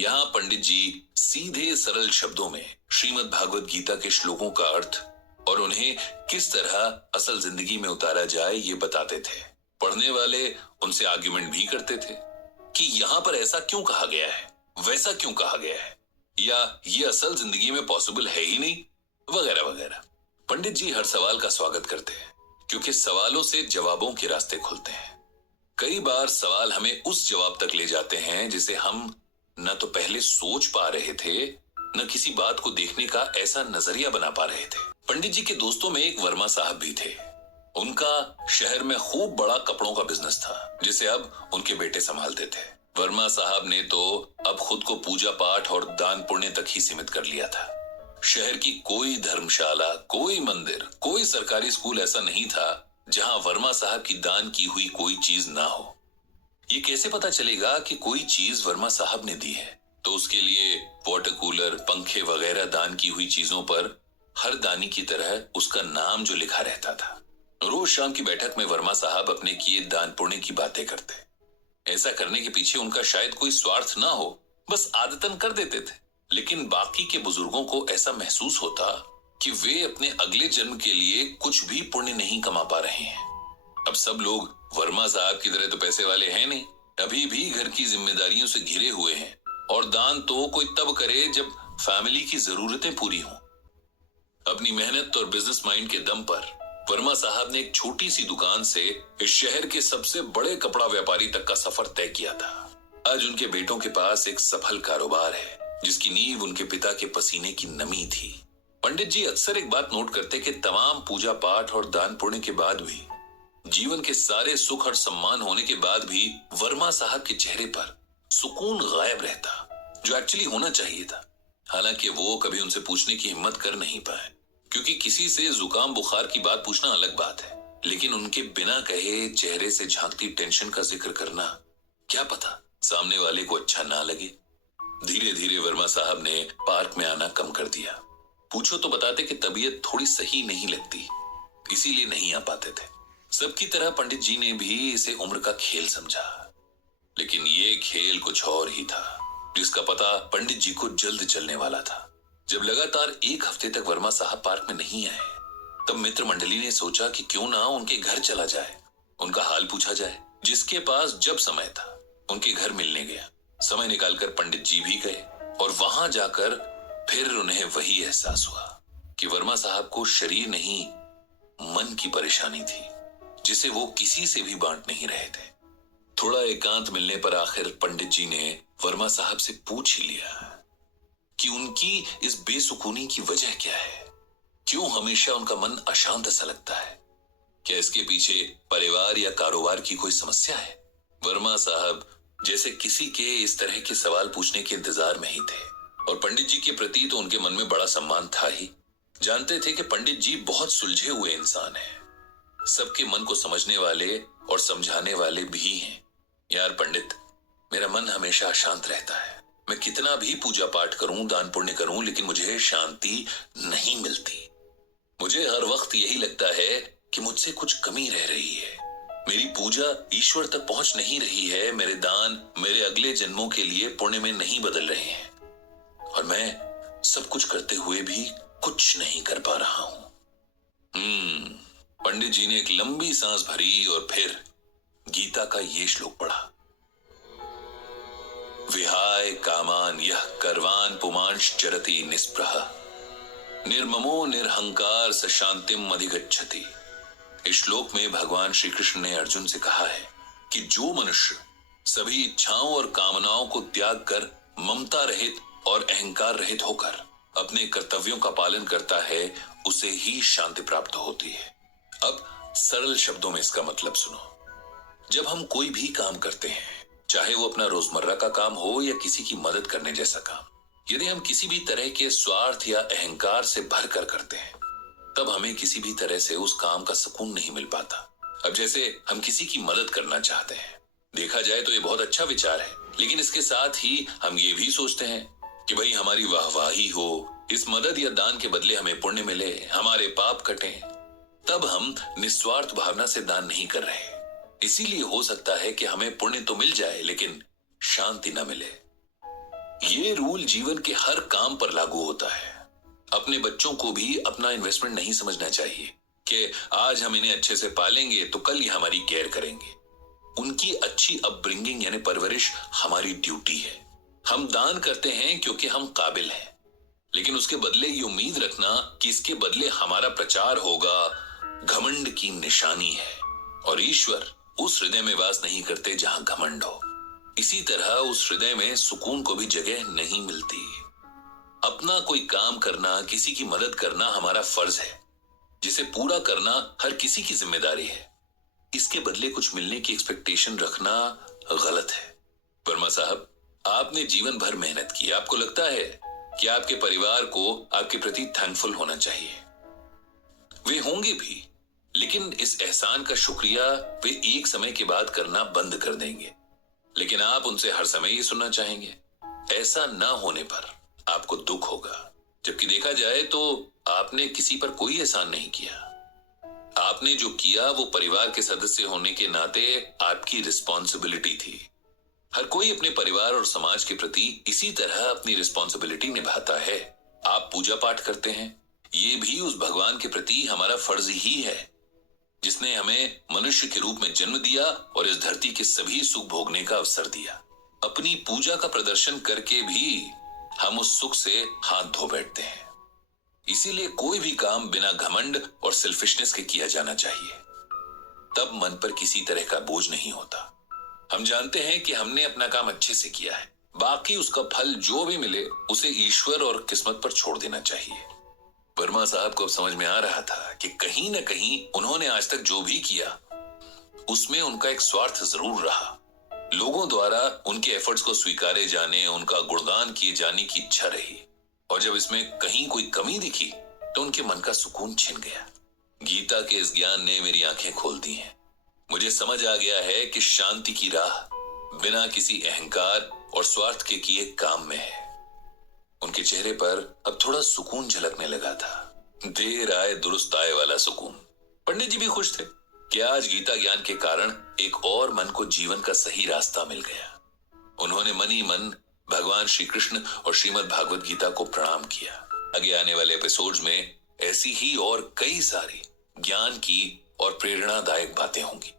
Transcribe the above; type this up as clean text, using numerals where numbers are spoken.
यहाँ पंडित जी सीधे सरल शब्दों में श्रीमद् भागवत गीता के श्लोकों का अर्थ और उन्हें किस तरह असल जिंदगी में उतारा जाए ये बताते थे। पढ़ने वाले उनसे आर्ग्यूमेंट भी करते थे कि यहाँ पर ऐसा क्यों कहा गया है, वैसा क्यों कहा गया है, या ये असल जिंदगी में पॉसिबल है ही नहीं, वगैरह वगैरह। पंडित जी हर सवाल का स्वागत करते हैं क्योंकि सवालों से जवाबों के रास्ते खुलते हैं। कई बार सवाल हमें उस जवाब तक ले जाते हैं जिसे हम न तो पहले सोच पा रहे थे, न किसी बात को देखने का ऐसा नजरिया बना पा रहे थे। पंडित जी के दोस्तों में एक वर्मा साहब भी थे। उनका शहर में खूब बड़ा कपड़ों का बिजनेस था जिसे अब उनके बेटे संभालते थे। वर्मा साहब ने तो अब खुद को पूजा पाठ और दान पुण्य तक ही सीमित कर लिया था। शहर की कोई धर्मशाला, कोई मंदिर, कोई सरकारी स्कूल ऐसा नहीं था जहां वर्मा साहब की दान की हुई कोई चीज ना हो। ये कैसे पता चलेगा कि कोई चीज वर्मा साहब ने दी है? तो उसके लिए वाटर कूलर, पंखे वगैरह दान की हुई चीजों पर हर दानी की तरह उसका नाम जो लिखा रहता था। रोज शाम की बैठक में वर्मा साहब अपने किए दान पुण्य की बातें करते। ऐसा करने के पीछे उनका शायद कोई स्वार्थ ना हो, बस आदतन कर देते थे। लेकिन बाकी के बुजुर्गों को ऐसा महसूस होता कि वे अपने अगले जन्म के लिए कुछ भी पुण्य नहीं कमा पा रहे हैं। अब सब लोग वर्मा साहब की तरह तो पैसे वाले हैं नहीं, अभी भी घर की जिम्मेदारियों से घिरे हुए हैं और दान तो कोई तब करे जब फैमिली की जरूरतें पूरी हों। अपनी मेहनत और बिजनेस माइंड के दम पर वर्मा साहब ने एक छोटी सी दुकान से इस शहर के सबसे बड़े कपड़ा व्यापारी तक का सफर तय किया था। आज उनके बेटों के पास एक सफल कारोबार है जिसकी नींव उनके पिता के पसीने की नमी थी। पंडित जी अक्सर एक बात नोट करते कि तमाम पूजा पाठ और दान पुण्य के बाद भी, जीवन के सारे सुख और सम्मान होने के बाद भी वर्मा साहब के चेहरे पर सुकून गायब रहता, जो एक्चुअली होना चाहिए था। हालांकि वो कभी उनसे पूछने की हिम्मत कर नहीं पाए, क्योंकि किसी से जुकाम बुखार की बात पूछना अलग बात है, लेकिन उनके बिना कहे चेहरे से झांकती टेंशन का जिक्र करना, क्या पता सामने वाले को अच्छा ना लगे। धीरे धीरे वर्मा साहब ने पार्क में आना कम कर दिया। पूछो तो बताते कि तबीयत थोड़ी सही नहीं लगती, इसीलिए नहीं आ पाते थे। सबकी तरह पंडित जी ने भी इसे उम्र का खेल समझा, लेकिन ये खेल कुछ और ही था जिसका पता पंडित जी को जल्द चलने वाला था। जब लगातार एक हफ्ते तक वर्मा साहब पार्क में नहीं आए, तब मित्र मंडली ने सोचा कि क्यों ना उनके घर चला जाए, उनका हाल पूछा जाए। जिसके पास जब समय था उनके घर मिलने गया। समय निकालकर पंडित जी भी गए और वहां जाकर फिर उन्हें वही एहसास हुआ कि वर्मा साहब को शरीर नहीं, मन की परेशानी थी जिसे वो किसी से भी बांट नहीं रहे थे। थोड़ा एकांत मिलने पर आखिर पंडित जी ने वर्मा साहब से पूछ ही लिया कि उनकी इस बेसुकूनी की वजह क्या है, क्यों हमेशा उनका मन अशांत सा लगता है, क्या इसके पीछे परिवार या कारोबार की कोई समस्या है। वर्मा साहब जैसे किसी के इस तरह के सवाल पूछने के इंतजार में ही थे, और पंडित जी के प्रति तो उनके मन में बड़ा सम्मान था ही। जानते थे कि पंडित जी बहुत सुलझे हुए इंसान हैं, सबके मन को समझने वाले और समझाने वाले भी हैं। यार पंडित, मेरा मन हमेशा अशांत रहता है। मैं कितना भी पूजा पाठ करूं, दान पुण्य करूं, लेकिन मुझे शांति नहीं मिलती। मुझे हर वक्त यही लगता है कि मुझसे कुछ कमी रह रही है। मेरी पूजा ईश्वर तक पहुंच नहीं रही है, मेरे दान मेरे अगले जन्मों के लिए पुण्य में नहीं बदल रहे हैं, और मैं सब कुछ करते हुए भी कुछ नहीं कर पा रहा हूं। पंडित जी ने एक लंबी सांस भरी और फिर गीता का ये श्लोक पढ़ा। विहाय कामान यह कर्वान पुमांश चरति निस्पृह निर्ममो निरहंकार स शांतिम अधिगच्छति। इस श्लोक में भगवान श्री कृष्ण ने अर्जुन से कहा है कि जो मनुष्य सभी इच्छाओं और कामनाओं को त्याग कर ममता रहित और अहंकार रहित होकर अपने कर्तव्यों का पालन करता है, उसे ही शांति प्राप्त होती है। अब सरल शब्दों में इसका मतलब सुनो। जब हम कोई भी काम करते हैं, चाहे वो अपना रोजमर्रा का काम हो या किसी की मदद करने जैसा काम, यदि हम किसी भी तरह के स्वार्थ या अहंकार से भर कर करते हैं, तब हमें किसी भी तरह से उस काम का सुकून नहीं मिल पाता। अब जैसे हम किसी की मदद करना चाहते हैं, देखा जाए तो ये बहुत अच्छा विचार है, लेकिन इसके साथ ही हम ये भी सोचते हैं कि भाई हमारी वाहवाही हो, इस मदद या दान के बदले हमें पुण्य मिले, हमारे पाप कटें। तब हम निस्वार्थ भावना से दान नहीं कर रहे। इसीलिए हो सकता है कि हमें पुण्य तो मिल जाए लेकिन शांति न मिले। ये रूल जीवन के हर काम पर लागू होता है। अपने बच्चों को भी अपना इन्वेस्टमेंट नहीं समझना चाहिए कि आज हम इन्हें अच्छे से पालेंगे तो कल ये हमारी केयर करेंगे। उनकी अच्छी अपब्रिंगिंग यानी परवरिश हमारी ड्यूटी है। हम दान करते हैं क्योंकि हम काबिल हैं, लेकिन उसके बदले ये उम्मीद रखना कि इसके बदले हमारा प्रचार होगा, घमंड की निशानी है। और ईश्वर उस हृदय में वास नहीं करते जहां घमंड हो। इसी तरह उस हृदय में सुकून को भी जगह नहीं मिलती। अपना कोई काम करना, किसी की मदद करना हमारा फर्ज है, जिसे पूरा करना हर किसी की जिम्मेदारी है। इसके बदले कुछ मिलने की एक्सपेक्टेशन रखना गलत है। वर्मा साहब, आपने जीवन भर मेहनत की। आपको लगता है कि आपके परिवार को आपके प्रति थैंकफुल होना चाहिए। वे होंगे भी, लेकिन इस एहसान का शुक्रिया वे एक समय के बाद करना बंद कर देंगे। लेकिन आप उनसे हर समय ये सुनना चाहेंगे। ऐसा ना होने पर आपको दुख होगा, जबकि देखा जाए तो आपने किसी पर कोई एहसान नहीं किया। आपने जो किया वो परिवार के सदस्य होने के नाते आपकी रिस्पॉन्सिबिलिटी थी। हर कोई अपने परिवार और समाज के प्रति इसी तरह अपनी रिस्पॉन्सिबिलिटी निभाता है। आप पूजा पाठ करते हैं, ये भी उस भगवान के प्रति हमारा फर्ज ही है, जिसने हमें मनुष्य के रूप में जन्म दिया और इस धरती के सभी सुख भोगने का अवसर दिया। अपनी पूजा का प्रदर्शन करके भी हम उस सुख से हाथ धो बैठते हैं। इसीलिए कोई भी काम बिना घमंड और सेल्फिशनेस के किया जाना चाहिए। तब मन पर किसी तरह का बोझ नहीं होता। हम जानते हैं कि हमने अपना काम अच्छे से किया है, बाकी उसका फल जो भी मिले उसे ईश्वर और किस्मत पर छोड़ देना चाहिए। वर्मा साहब को अब समझ में आ रहा था कि कहीं न कहीं उन्होंने आज तक जो भी किया उसमें उनका एक स्वार्थ जरूर रहा। लोगों द्वारा उनके एफर्ट्स को स्वीकारे जाने, उनका गुणगान किए जाने की इच्छा रही, और जब इसमें कहीं कोई कमी दिखी तो उनके मन का सुकून छिन गया। गीता के इस ज्ञान ने मेरी आंखें खोल दी हैं। मुझे समझ आ गया है कि शांति की राह बिना किसी अहंकार और स्वार्थ के किए काम में है। उनके चेहरे पर अब थोड़ा सुकून झलकने लगा था। देर आए दुरुस्त आए वाला सुकून। पंडित जी भी खुश थे कि आज गीता ज्ञान के कारण एक और मन को जीवन का सही रास्ता मिल गया। उन्होंने मन ही मन भगवान श्री कृष्ण और श्रीमद् भागवत गीता को प्रणाम किया। आगे आने वाले एपिसोड्स में ऐसी ही और कई सारी ज्ञान की और प्रेरणादायक बातें होंगी।